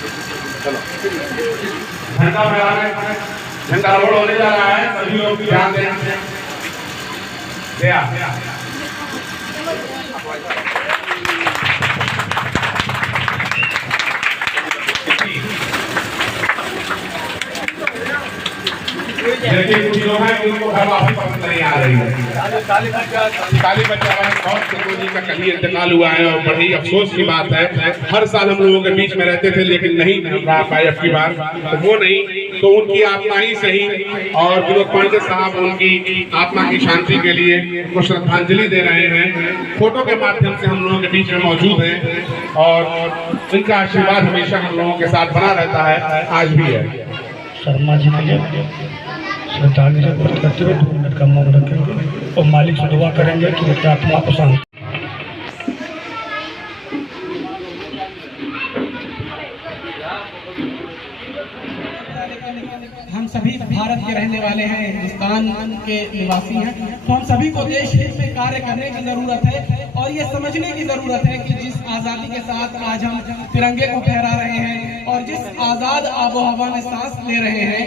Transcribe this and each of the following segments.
चलो झंडा फहरा रहे हैं, झंडा रोड होने जा रहा है, सभी लोग ध्यान दें। लेकिन कुछ लोग हैं उनको घर वापस पसंद नहीं आ रही है। काली बच्चा बहुत जी का कल ही इंतकाल हुआ है और बड़ी अफसोस की बात है। हर साल हम लोगों के बीच में रहते थे लेकिन नहीं रहा पाए अब की बार, तो वो नहीं तो उनकी आत्मा ही सही और विनोद पांडे साहब उनकी आत्मा की शांति के लिए उनको श्रद्धांजलि दे रहे हैं। फोटो के माध्यम से हम लोगों के बीच में मौजूद हैं और उनका आशीर्वाद हमेशा हम लोगों के साथ बना रहता है, आज भी है। शर्मा जी के लिए श्रद्धांजलि अर्पित करते हुए 2 मिनट का मौन रखेंगे और मालिक से दुआ करेंगे कि उनकी आत्मा को शांति। हम सभी भारत के रहने वाले हैं, हिंदुस्तान के निवासी हैं, तो हम सभी को देश हित में कार्य करने की जरूरत है और ये समझने की जरूरत है कि जिस आज़ादी के साथ आज हम तिरंगे को फहरा रहे हैं और जिस आज़ाद आबो हवा में सांस ले रहे हैं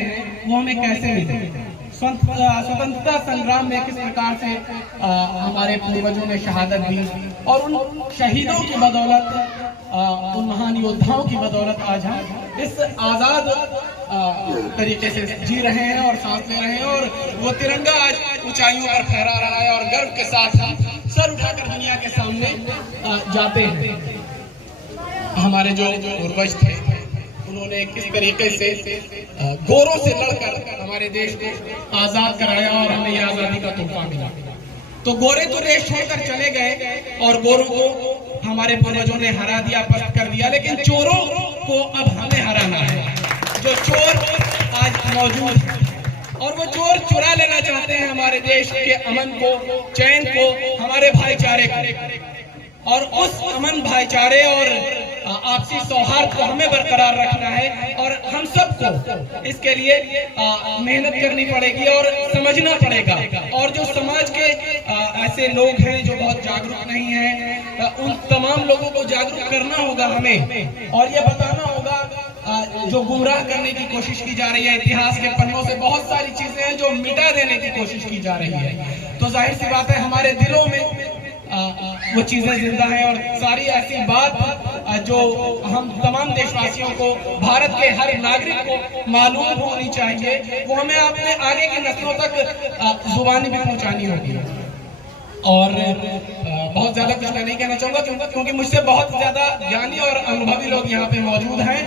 वो हमें कैसे मिले। स्वतंत्रता संग्राम में किस प्रकार से हमारे पूर्वजों ने शहादत दी और उन शहीदों की बदौलत, उन महान योद्धाओं की बदौलत आज हम इस आज़ाद तरीके से जी रहे हैं और सांस ले रहे हैं और वो तिरंगा आज ऊंचाइयों पर फहरा रहा है और गर्व के साथ हम सर उठाकर दुनिया के सामने जाते हैं। हमारे जो पूर्वज थे उन्होंने किस तरीके से गोरों से लड़कर हमारे देश को आजाद कराया और हमें ये आजादी का तोहफा मिला। तो गोरे तो देश छोड़कर चले गए और गोरों को हमारे पूर्वजों ने हरा दिया, पस्त कर दिया, लेकिन चोरों को अब हमें हराना है। जो चोर आज मौजूद है और वो चोर चुरा लेना चाहते हैं हमारे देश के अमन को, चैन को, हमारे भाईचारे को, और उस अमन भाईचारे और आपसी सौहार्द को हमें बरकरार रखना है और हम सबको इसके लिए मेहनत करनी पड़ेगी और समझना पड़ेगा। और जो समाज के ऐसे लोग हैं जो बहुत जागरूक नहीं हैं, उन तमाम लोगों को जागरूक करना होगा हमें और ये बताना होगा जो गुमराह करने की कोशिश की जा रही है। इतिहास के पन्नों से बहुत सारी चीजें हैं जो मिटा देने की कोशिश की जा रही है। तो जाहिर सी बात है हमारे दिलों में वो चीजें जिंदा हैं और सारी ऐसी बात जो हम तमाम देशवासियों को, भारत के हर नागरिक को मालूम होनी चाहिए, वो हमें अपने आगे की नस्लों तक जुबानी भी पहुंचानी होगी। और बहुत ज्यादा कुछ मैं नहीं कहना चाहूंगा क्योंकि मुझसे बहुत ज्यादा ज्ञानी और अनुभवी लोग यहाँ पे मौजूद हैं।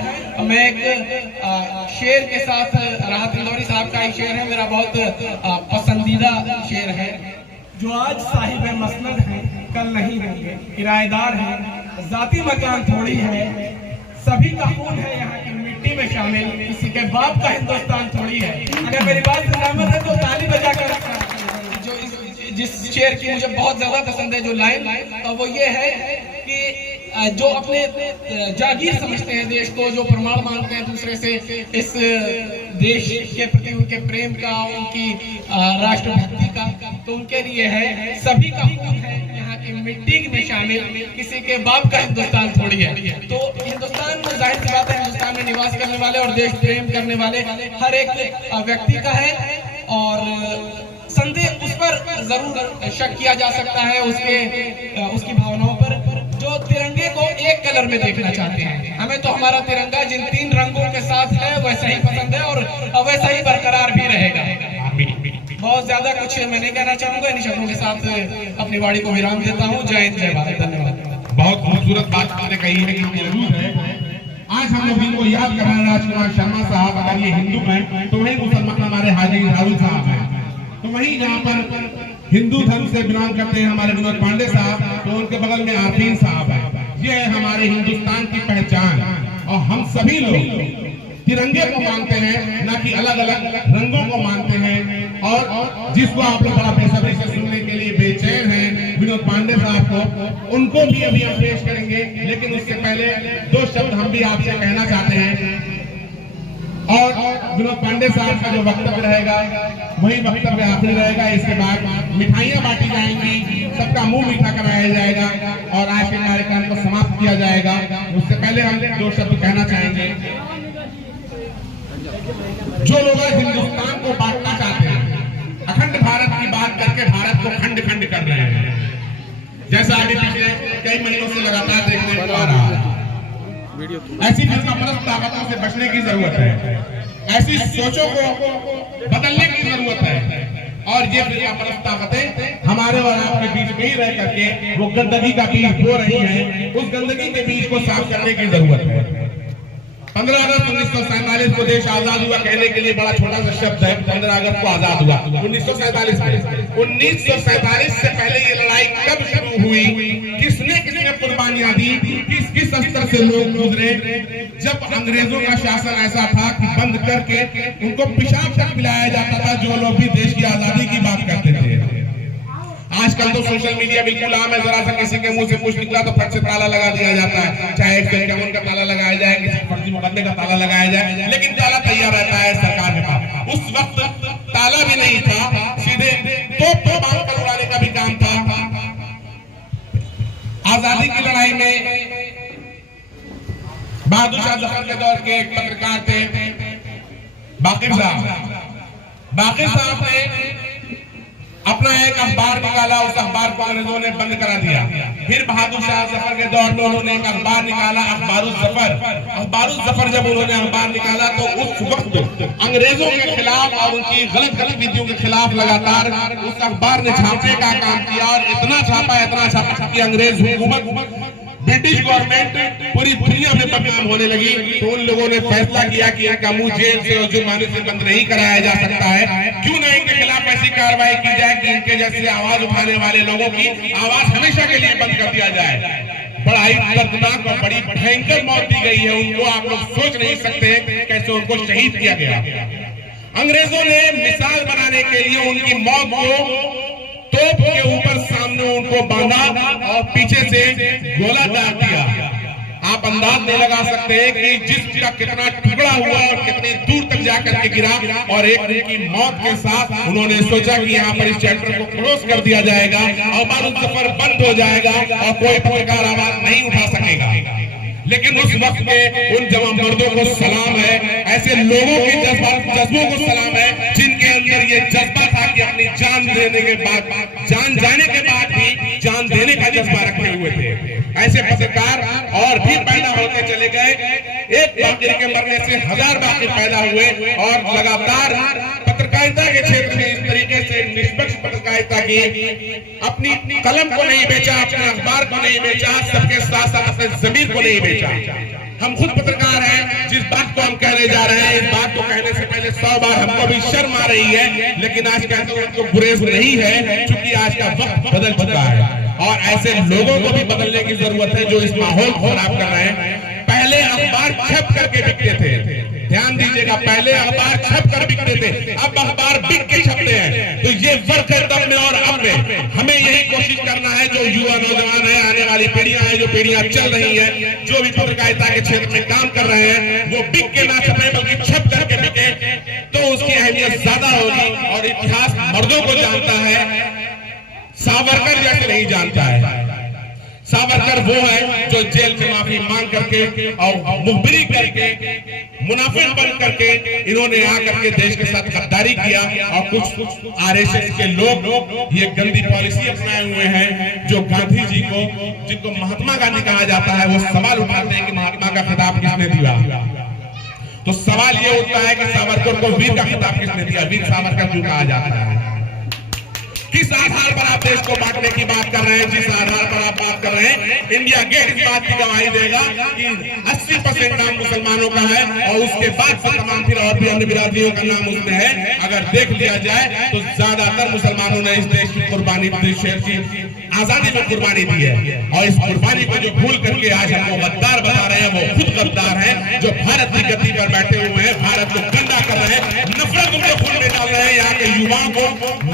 मैं एक शेर के साथ, राहत इंदौरी साहब का एक शेर है, मेरा बहुत पसंदीदा शेर है। जो आज साहिब मसनद है कल नहीं होंगे, किराएदार है, जाती मकान थोड़ी है, सभी का खून है यहाँ की मिट्टी में शामिल, किसी के बाप का हिंदुस्तान थोड़ी है। अगर मेरी बात सलामत है तो ताली बजाकर। जिस शेर की मुझे बहुत ज्यादा पसंद है जो लाइन, वो ये है कि जो अपने जागीर समझते हैं देश को, जो प्रमाण मानते हैं दूसरे से इस देश के प्रति उनके प्रेम का, उनकी राष्ट्रभक्ति का, तो उनके लिए है सभी का खून है यहाँ की मिट्टी में शामिल, किसी के बाप का हिंदुस्तान थोड़ी है। तो हिंदुस्तान में जाहिर सी बात है हिंदुस्तान में निवास करने वाले और देश प्रेम करने वाले हर एक व्यक्ति का है और संदेह उस पर जरूर शक किया जा सकता है, उसकी भावनाओं पर, जो तिरंगे को एक कलर में देखना चाहते हैं। हमें तो हमारा तिरंगा जिन 3 रंगों के साथ है वैसा ही पसंद है और वैसा ही बरकरार भी रहेगा। बहुत ज्यादा कुछ मैं नहीं कहना चाहूंगा, इन शब्दों के साथ अपनी वाणी को विराम देता हूँ। जय हिंद, जय भारत, धन्यवाद। बहुत खूबसूरत बात आपने कही है कि मौजूद है। आज हम लोग इनको याद कर रहे हैं, राजकुमार शर्मा साहब अगर ये हिंदू हैं तो वही मुसलमान हमारे हाजी राहुल साहब हैं, तो वही जहाँ पर हिंदू धर्म से बिलोंग करते हैं हमारे विनोद पांडे साहब, तो उनके बगल में आरपीन साहब है। ये है हमारे हिंदुस्तान की पहचान और हम सभी लोग तिरंगे को मानते हैं, ना कि अलग अलग रंगों को मानते हैं। और जिसको आप लोग बड़ा बेसब्री से सुनने के लिए बेचैन हैं, विनोद पांडे साहब को, उनको भी अभी हम पेश करेंगे, लेकिन उससे पहले 2 शब्द हम भी आपसे कहना चाहते हैं। और विनोद पांडे साहब का जो वक्तव्य रहेगा वही वक्तव्य आखिरी रहेगा। इसके बाद मिठाइयां बांटी जाएंगी, सबका मुंह मीठा कराया जाएगा और आज के कार्यक्रम को समाप्त किया जाएगा। उससे पहले हम दो शब्द कहना चाहेंगे। जो लोग हिंदुस्तान को बांटना चाहते हैं, अखंड भारत की बात करके भारत को खंड खंड कर रहे हैं, जैसा अभी पिछले कई महीनों से लगातार देखने को आ रहा है। ऐसी फिल्मापरस्त ताकतों से बचने की जरूरत है, ऐसी सोचों को बदलने की जरूरत है और ये फिल्मापरस्त ताकतें हमारे और आपके बीच में ही रह करके वो गंदगी का बीज बो रही है। उस गंदगी के बीज को साफ करने की जरूरत है। 15 अगस्त 1947 को देश आजाद हुआ कहने के लिए बड़ा छोटा सा शब्द है। 15 अगस्त को आजाद हुआ 1947 में। 1947 से पहले ये लड़ाई कब शुरू हुई, किसने किसने कुर्बानियां दी, किस किस स्तर से लोग गुजरे, जब अंग्रेजों का शासन ऐसा था कि बंद करके उनको पेशाब तक पिलाया जाता था जो लोग भी देश की आजादी की बात करते थे। आजकल तो सोशल मीडिया बिल्कुल आम है, जरा सा किसी के मुंह से कुछ निकला तो फट से ताला लगा दिया जाता है, चाहे एक का ताला लगाया जाए, किसी फर्जी मुकदमे का ताला लगाया जाए, लेकिन ताला तैयार रहता है सरकार के पास। उस वक्त ताला भी नहीं था, सीधे तोप बांध कर उड़ाने का भी काम था। आजादी की लड़ाई में बहादुर शाह जफर के दौर के एक पत्रकार थे बाकिर साहब। बाकिर साहब ने अपना एक अखबार निकाला, उस अखबार को अंग्रेजों ने बंद करा दिया। फिर बहादुर शाह जफर के दौर में उन्होंने एक अखबार निकाला, अखबारुल जफर। अखबारुल जफर जब उन्होंने अखबार निकाला तो उस वक्त अंग्रेजों के खिलाफ और उनकी गलत गतिविधियों के खिलाफ लगातार उस अखबार ने छापने का काम किया और इतना छापा कि अंग्रेज हुकूमत, ब्रिटिश गवर्नमेंट पूरी दुनिया में बदनाम होने लगी। तो उन लोगों ने फैसला किया कि इनका मुंह जेल से और जुर्माने से बंद नहीं कराया जा सकता है, क्यों ना इनके खिलाफ ऐसी कार्रवाई की जाए कि इनके जैसे आवाज उठाने वाले लोगों की आवाज हमेशा के लिए बंद कर दिया जाए। बड़ा ही दर्दनाक और बड़ी भयंकर मौत दी गई है उनको, आप लोग सोच नहीं सकते कैसे उनको शहीद किया गया। अंग्रेजों ने मिसाल बनाने के लिए उनकी मौत को तोप के ऊपर सामने उनको बांधा और पीछे से गोला डाल दिया। आप अंदाज नहीं लगा सकते कि जिसका कितना टुकड़ा हुआ और कितनी दूर तक जाकर के गिरा। और एक उनकी मौत के साथ उन्होंने सोचा कि यहाँ पर इस चैप्टर को क्लोज कर दिया जाएगा और बारूद सफर बंद हो जाएगा और कोई पत्रकार आवाज नहीं उठा सकेगा। लेकिन उस वक्त के उन जवान मर्दों को सलाम है, ऐसे लोगों के जज्बों को सलाम है जिनके अंदर ये जज्बा था कि अपनी जान देने के बाद, जान जाने के बाद भी जान देने का जज्बा रखे हुए थे। ऐसे पत्रकार और भी पैदा होते चले गए। एक बाकिर के मरने से 1000 बाकिर पैदा हुए और लगातार पत्रकारिता के क्षेत्र में इस तरीके से निष्पक्ष पत्रकारिता की, अपनी कलम को नहीं बेचा, अपने अखबार को नहीं बेचा, सबके साथ साथ अपने जमीर को नहीं बेचा। हम खुद पत्रकार हैं, जिस बात को हम कहने जा रहे हैं इस बात को कहने से पहले 100 बार हमको भी शर्म आ रही है, लेकिन आज कहते हुए तो गुरेज नहीं है, क्योंकि आज का वक्त बदल चुका है और ऐसे लोगों को भी बदलने की जरूरत है जो इस माहौल को खराब कर रहे हैं। पहले अखबार छप करके बिकते थे, ध्यान दीजिएगा, पहले अखबार छप कर बिकते थे, अब अखबार बिक के छपते हैं। तो ये फर्क है तब में और अब में। हमें यही कोशिश करना है, जो युवा नौजवान है, आने वाली पीढ़ियां हैं, जो पीढ़ियां चल रही है, जो भी पत्रकारिता के क्षेत्र में काम कर रहे हैं, वो बिक के ना छपे बल्कि छप करके बिके, तो उसकी अहमियत ज्यादा होगी। और इतिहास मर्दों को जानता है, सावरकर जैसे नहीं जानता है। सावरकर वो है जो जेल में माफी मांग करके और मुखबिरी करके, मुनाफिक बन करके इन्होंने आकर के देश के साथ गद्दारी किया। और कुछ आरएसएस के लोग ये गंदी पॉलिसी अपनाए हुए हैं, जो गांधी जी को, जिनको महात्मा गांधी कहा जाता है, वो सवाल उठाते हैं कि महात्मा का खिताब किसने दिया। तो सवाल ये उठता है कि सावरकर को वीर का खिताब किसने दिया, वीर सावरकर क्यों कहा जाता है। किस आधार पर आप देश को बांटने की बात कर रहे हैं, जिस आधार पर आप बात कर रहे हैं, इंडिया गेट इस बात की गवाही देगा कि 80% नाम मुसलमानों का है और उसके बाद से तमाम फिर और भी अन्य बिरादरियों का नाम उसमें है। अगर देख लिया जाए तो ज्यादातर मुसलमानों ने इस देश की कुर्बानी देश की आजादी में कुर्बानी दी है, और इस कुर्बानी को जो भूल करके आज हमको गद्दार बता रहे हैं, वो खुद गद्दार हैं, जो भारत की गद्दी पर बैठे हुए हैं, भारत को गंदा कर रहे हैं, नफरत उनके खून में डाल रहे हैं, यहाँ के युवाओं को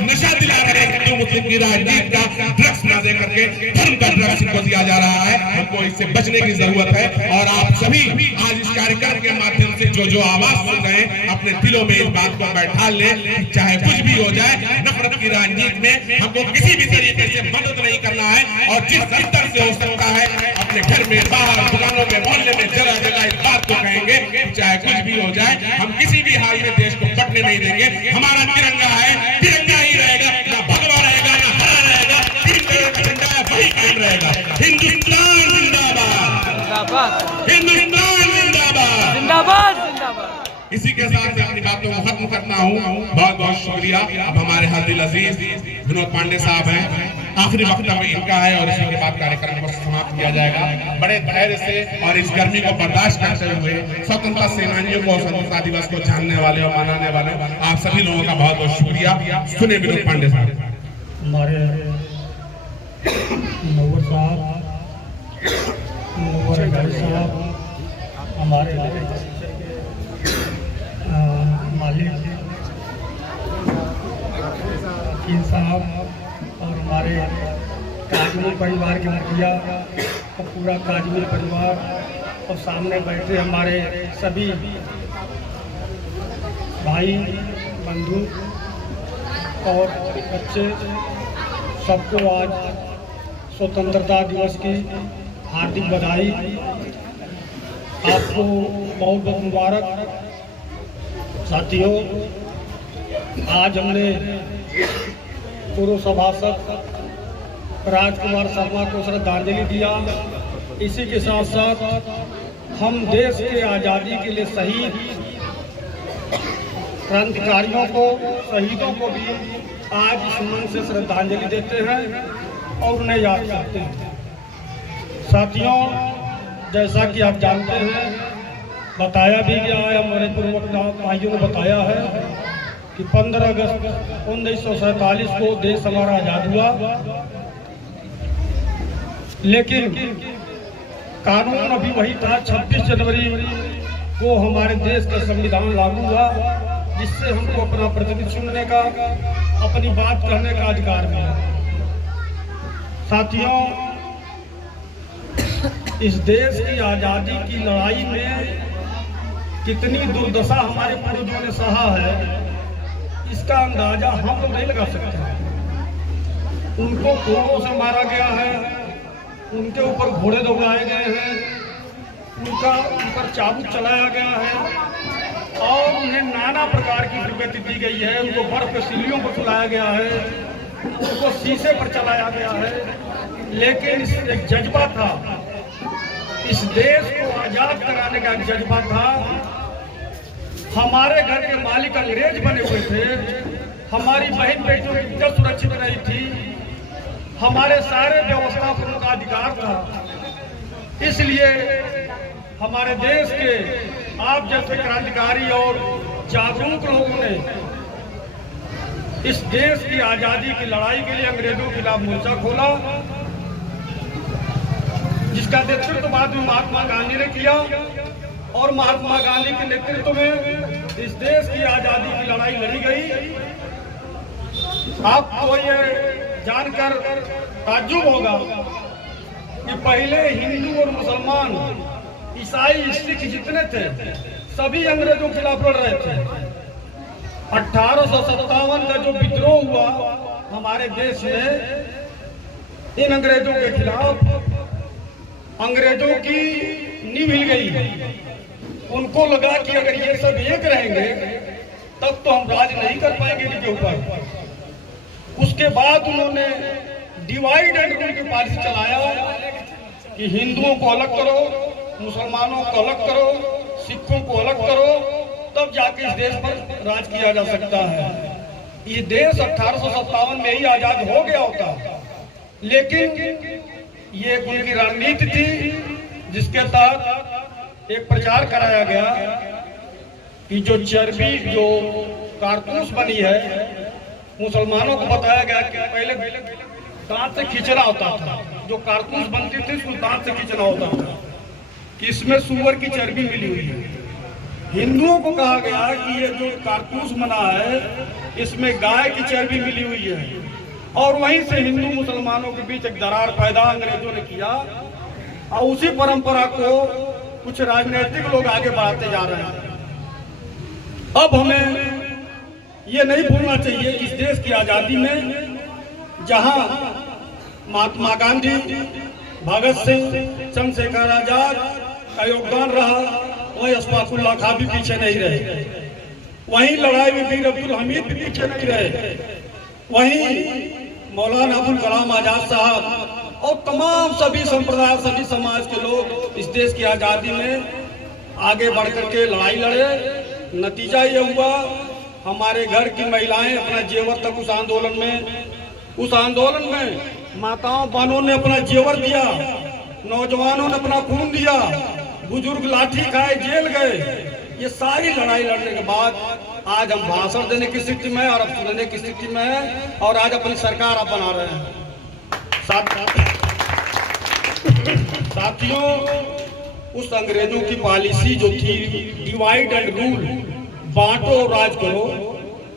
नशा दिला रहे हैं, हिंदू मुस्लिम की राजनीति का ड्रग्स ना दे करके धर्म का ड्रग्स इनको दिया जा रहा है। हमको इससे बचने की जरूरत है, और आप सभी आज इस कार्यक्रम के माध्यम से जो आवाज सुन रहे हैं, अपने दिलों में इस बात को बैठा ले, चाहे कुछ भी हो जाए, नफरत की राजनीति में हमको किसी भी तरीके से मदद नहीं करना है, और जिस स्तर से हो सकता है अपने घर में, बाहर, दुकानों में, मोहल्ले में, जगह जगह इस बात को कहेंगे, चाहे कुछ भी हो जाए, हम किसी भी हाल में देश को बटने नहीं देंगे। हमारा तिरंगा है, तिरंगा ही रहेगा, ना भगवा रहेगा, ना हरा रहेगा, 3 कलर का झंडा है, वही कायम रहेगा। हिंदुस्तान जिंदाबाद, हिंदुस्तान जिंदाबाद, जिंदाबाद। इसी के साथ मैं अपनी बातों को खत्म करता हूँ। बहुत बहुत शुक्रिया। अब हमारे हादिल अजीज विनोद पांडे साहब हैं, आखिरी वक्तव्य इनका है, और इसी के बाद कार्यक्रम को समाप्त किया जाएगा। बड़े धैर्य से और इस गर्मी को बर्दाश्त करते हुए स्वतंत्रता सेनानियों को, स्वतंत्रता दिवस को जानने वाले और मनाने वाले आप सभी लोगों का बहुत बहुत शुक्रिया। सुने विनोद पांडे साहब। हमारे नौवर साहब, नौवर भाई साहब, हमारे मालिक वकील साहब, और हमारे काजमी परिवार के मुखिया और पूरा काजमी परिवार, और सामने बैठे हमारे सभी भाई बंधु और बच्चे, सबको आज स्वतंत्रता दिवस की हार्दिक बधाई। आपको बहुत बहुत मुबारक। साथियों, आज हमने पूर्व सभासद राजकुमार शर्मा को श्रद्धांजलि दिया। इसी के साथ साथ हम देश के आज़ादी के लिए शहीद क्रांतिकारियों को, शहीदों को भी आज इस मन से श्रद्धांजलि देते हैं और उन्हें याद करते हैं। साथियों, जैसा कि आप जानते हैं, बताया भी गया है, हमारे पूर्व भाइयों ने बताया है कि 15 अगस्त 1947 को देश हमारा आज़ाद हुआ, लेकिन कानून अभी वही था। 26 जनवरी को हमारे देश का संविधान लागू हुआ, जिससे हमको अपना प्रतिनिधि चुनने का, अपनी बात कहने का अधिकार मिला। साथियों, इस देश की आज़ादी की लड़ाई में कितनी दुर्दशा हमारे पूर्वजों ने सहा है, इसका अंदाजा हम लोग नहीं लगा सकते। उनको घोड़ों से मारा गया है, उनके ऊपर घोड़े दौड़ाए गए हैं, उनका ऊपर चाबुक चलाया गया है, और उन्हें नाना प्रकार की दुर्गति दी गई है। उनको बर्फ के सिल्लियों पर सुलाया गया है, उनको शीशे पर चलाया गया है। लेकिन एक जज्बा था, इस देश को आजाद कराने का एक जज्बा था। हमारे घर के मालिक अंग्रेज बने हुए थे, हमारी बहन बेटियों की इज्जत सुरक्षित नहीं थी, हमारे सारे व्यवस्था पर उनका अधिकार था। इसलिए हमारे देश के आप जैसे क्रांतिकारी और जागरूक लोगों ने इस देश की आजादी की लड़ाई के लिए अंग्रेजों के खिलाफ मोर्चा खोला, जिसका नेतृत्व बाद में महात्मा गांधी ने किया, और महात्मा गांधी के नेतृत्व में इस देश की आजादी की लड़ाई लड़ी गई। आपको ये जानकर ताज्जुब होगा कि पहले हिंदू और मुसलमान, ईसाई, सिख जितने थे, सभी अंग्रेजों के खिलाफ लड़ रहे थे। 1857 का जो विद्रोह हुआ हमारे देश में इन अंग्रेजों के खिलाफ, अंग्रेजों की नींव हिल गई। उनको लगा कि अगर ये सब एक रहेंगे तब तो हम राज नहीं कर पाएंगे इनके ऊपर। उसके बाद उन्होंने डिवाइड एंड रूल की पॉलिसी चलाया कि हिंदुओं को अलग करो, मुसलमानों को अलग करो, सिखों को अलग करो, तब जाके इस देश पर राज किया जा सकता है। ये देश 1857 में ही आजाद हो गया होता, लेकिन ये उनकी रणनीति थी, जिसके तहत एक प्रचार कराया गया कि जो चर्बी, जो कारतूस बनी है, मुसलमानों को बताया गया कि पहले दांत से खींचना होता था, जो कारतूस बनती थी उसको दांत से खींचना होता था कि इसमें सुअर की चर्बी मिली हुई है। हिंदुओं को कहा गया कि ये जो कारतूस बना है इसमें गाय की चर्बी मिली हुई है, और वहीं से हिंदू मुसलमानों के बीच एक दरार पैदा अंग्रेजों ने किया, और उसी परंपरा को कुछ राजनीतिक लोग आगे बढ़ाते जा रहे हैं। अब हमें ये नहीं भूलना चाहिए कि इस देश की आजादी में जहां महात्मा गांधी, भगत सिंह, चंद्रशेखर आजाद का योगदान रहा, वहीं अशफाकुल्लाह खां भी पीछे नहीं रहे, वहीं लड़ाई में वीर अब्दुल हमीद भी पीछे नहीं रहे, वहीं मौलाना अबुल कलाम आजाद साहब और तमाम सभी संप्रदाय, सभी समाज के लोग इस देश की आजादी में आगे बढ़ करके लड़ाई लड़े। नतीजा ये हुआ, हमारे घर की महिलाएं अपना जेवर तक उस आंदोलन में माताओं बहनों ने अपना जेवर दिया, नौजवानों ने अपना खून दिया, बुजुर्ग लाठी खाए, जेल गए। ये सारी लड़ाई लड़ने के बाद आज हम भाषण देने की स्थिति में और अब सुनने की स्थिति में है, और आज अपनी सरकार अब बना रहे हैं। साथियों, उस अंग्रेजों की पॉलिसी जो थी डिवाइड एंड रूल, बांटो और राज करो,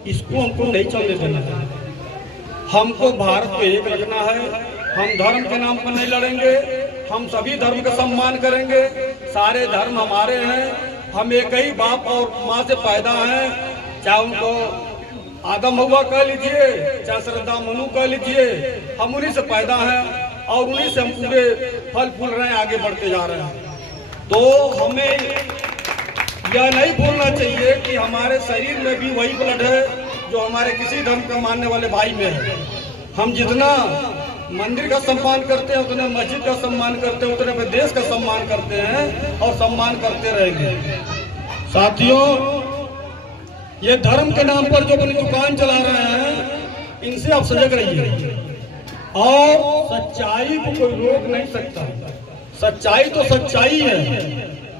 इसको हमको नहीं चलने देना है। हमको भारत को एक रखना है। हम धर्म के नाम पर नहीं लड़ेंगे, हम सभी धर्म का सम्मान करेंगे, सारे धर्म हमारे हैं, हम एक ही बाप और माँ से पैदा हैं, चाहे उनको आदम हव्वा कह लीजिए, चाहे श्रद्धा मनु कह लीजिए, हम उन्हीं से पैदा हैं और उन्हीं से हम पूरे फल फूल रहे हैं, आगे बढ़ते जा रहे हैं। तो हमें यह नहीं भूलना चाहिए कि हमारे शरीर में भी वही ब्लड है जो हमारे किसी धर्म का मानने वाले भाई में है। हम जितना मंदिर का सम्मान करते हैं, उतने मस्जिद का सम्मान करते हैं, उतने अपने देश का सम्मान करते हैं और सम्मान करते रहेंगे। साथियों, ये धर्म के नाम पर जो अपनी दुकान चला रहे हैं, इनसे आप सजग रहिए, और सच्चाई को कोई रोक नहीं सकता। सच्चाई तो सच्चाई है,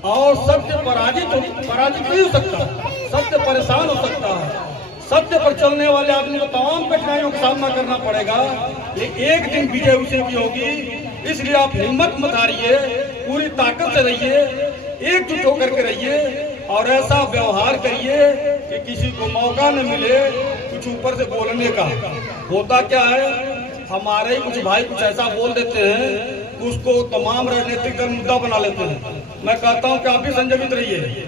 और सत्य पराजित नहीं हो सकता, सत्य परेशान हो सकता है। सत्य पर चलने वाले आदमी को तमाम कठिनाइयों का सामना करना पड़ेगा, लेकिन एक दिन विजय उसे भी होगी। इसलिए आप हिम्मत मत हारिए, पूरी ताकत से रहिए, एकजुट होकर के रहिए, और ऐसा व्यवहार करिए कि किसी को मौका न मिले कुछ ऊपर से बोलने का। होता क्या है, हमारे ही कुछ भाई कुछ ऐसा बोल देते हैं, उसको तमाम राजनीतिक दल मुद्दा बना लेते हैं। मैं कहता हूं कि आप भी संयमित रहिए,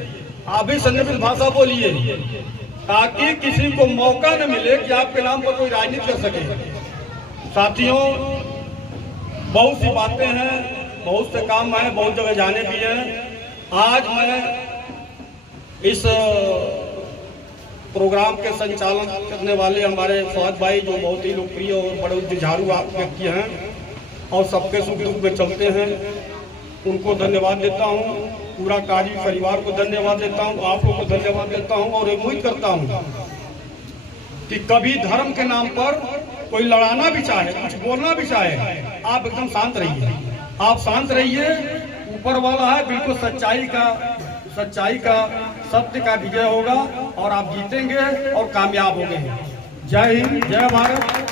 आप भी संयमित भाषा बोलिए, ताकि किसी को मौका न मिले कि आपके नाम पर कोई राजनीति कर सके। साथियों, बहुत सी बातें हैं, बहुत से काम हैं, बहुत जगह जाने भी हैं। आज मैं इस प्रोग्राम के संचालन करने वाले हमारे फौज भाई, जो बहुत ही लोकप्रिय और बड़े जुझारू व्यक्ति हैं और सबके सुख दुख में चलते हैं, उनको धन्यवाद देता हूं। पूरा कारी परिवार को धन्यवाद देता हूं, आप लोगों को धन्यवाद देता हूं, और उम्मीद करता हूं कि कभी धर्म के नाम पर कोई लड़ाना भी चाहे, कुछ बोलना भी चाहे, आप एकदम शांत रहिए। आप शांत रहिए, ऊपर वाला है, बिल्कुल सच्चाई का सत्य का विजय होगा, और आप जीतेंगे और कामयाब होंगे। जय हिंद, जय भारत।